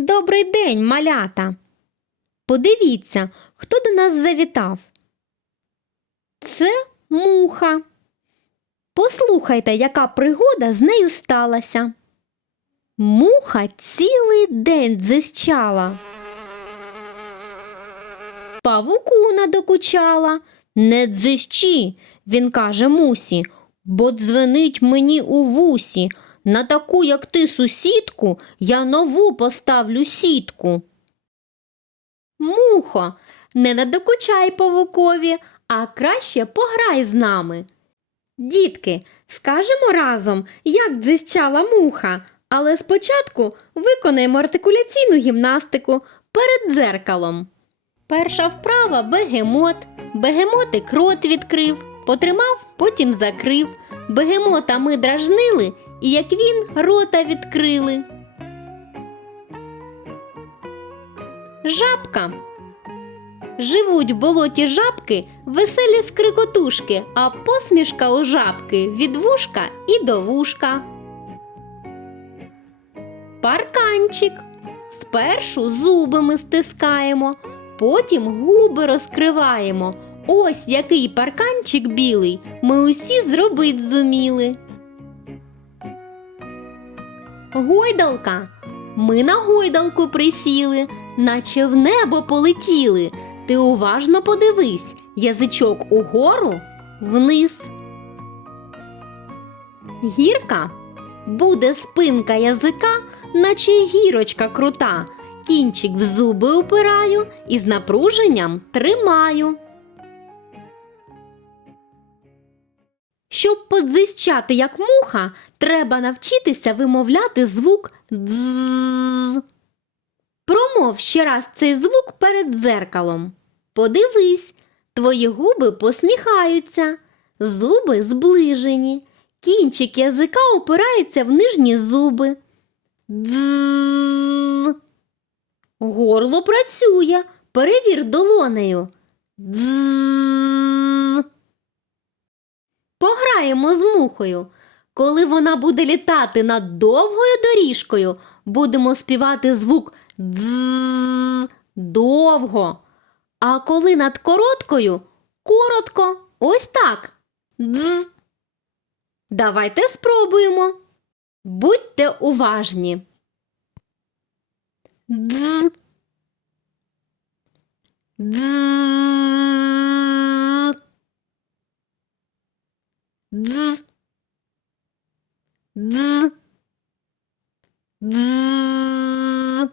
Добрий день, малята. Подивіться, хто до нас завітав. Це муха. Послухайте, яка пригода з нею сталася. Муха цілий день дзищала. Павуку надокучала. Не дзищи, він каже мусі, бо дзвенить мені у вусі. На таку, як ти, сусідку, я нову поставлю сітку. Мухо, не надокучай павукові, а краще пограй з нами. Дітки, скажемо разом, як дзищала муха, але спочатку виконаємо артикуляційну гімнастику перед дзеркалом. Перша вправа бегемот. Бегемотик рот відкрив, потримав, потім закрив. Бегемота ми дражнили, і як він рота відкрили. Жабка. Живуть в болоті жабки, веселі скрикотушки, а посмішка у жабки від вушка і до вушка. Парканчик. Спершу зуби ми стискаємо, потім губи розкриваємо. Ось який парканчик білий ми усі зробить зуміли. Гойдалка. Ми на гойдалку присіли, наче в небо полетіли. Ти уважно подивись, язичок угору вниз. Гірка буде спинка язика, наче гірочка крута. Кінчик в зуби упираю і з напруженням тримаю. Щоб подзищати як муха, треба навчитися вимовляти звук дз. Промов ще раз цей звук перед дзеркалом. Подивись, твої губи посміхаються, зуби зближені, кінчик язика опирається в нижні зуби. Дз. Горло працює. Перевір долонею. Дз. Пограємо з мухою. Коли вона буде літати над довгою доріжкою, будемо співати звук дз довго. А коли над короткою коротко, ось так. Дз. Давайте спробуємо. Будьте уважні. Дз. Дз. Дз. Дз. Дз.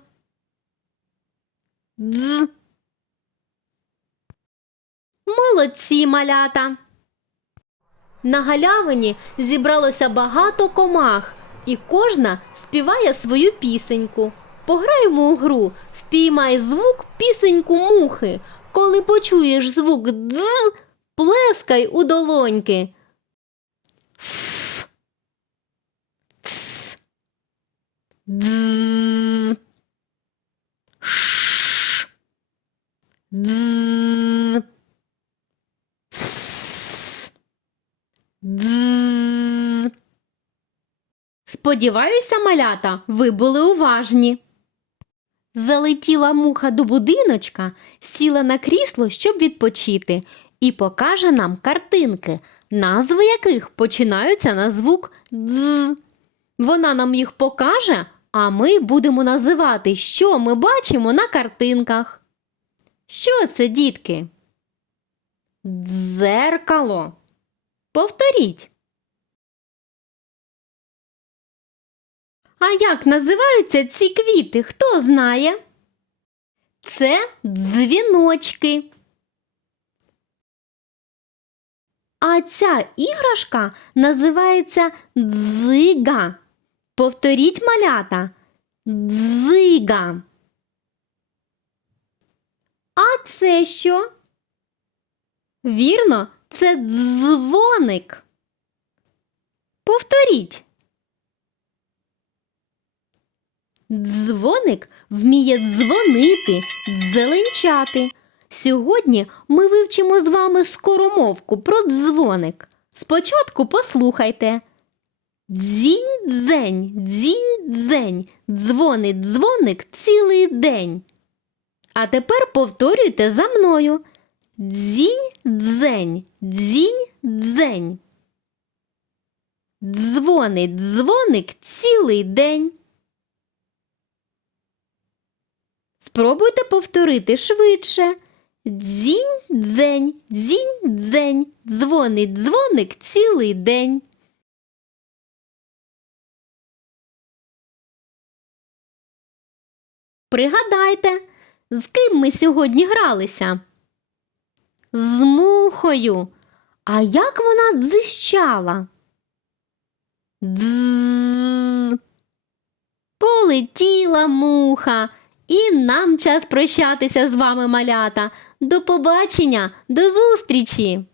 Дз. Молодці малята. На галявині зібралося багато комах, і кожна співає свою пісеньку. Пограємо у гру, впіймай звук пісеньку мухи. Коли почуєш звук дз, плескай у долоньки. Дз. Ш. Дз. Сподіваюся, малята, ви були уважні. Залетіла муха до будиночка, сіла на крісло, щоб відпочити, і покаже нам картинки, назви яких починаються на звук дз. Вона нам їх покаже, а ми будемо називати, що ми бачимо на картинках. Що це, дітки? Дзеркало. Повторіть. А як називаються ці квіти? Хто знає? Це дзвіночки. А ця іграшка називається дзига. Повторіть малята. Дзига. А це що? Вірно, це дзвоник. Повторіть. Дзвоник вміє дзвонити, дзеленчати. Сьогодні ми вивчимо з вами скоромовку про дзвоник. Спочатку послухайте. Дзінь дзень, дзінь дзень, дзвонить дзвоник цілий день. А тепер повторюйте за мною. Дзінь дзень, дзінь дзень. Дзвонить дзвоник цілий день. Спробуйте повторити швидше. Дзінь дзень, дзінь дзень, дзвонить дзвоник цілий день. Пригадайте, з ким ми сьогодні гралися? З мухою. А як вона дзищала? Дз. Полетіла муха. І нам час прощатися з вами, малята. До побачення, до зустрічі!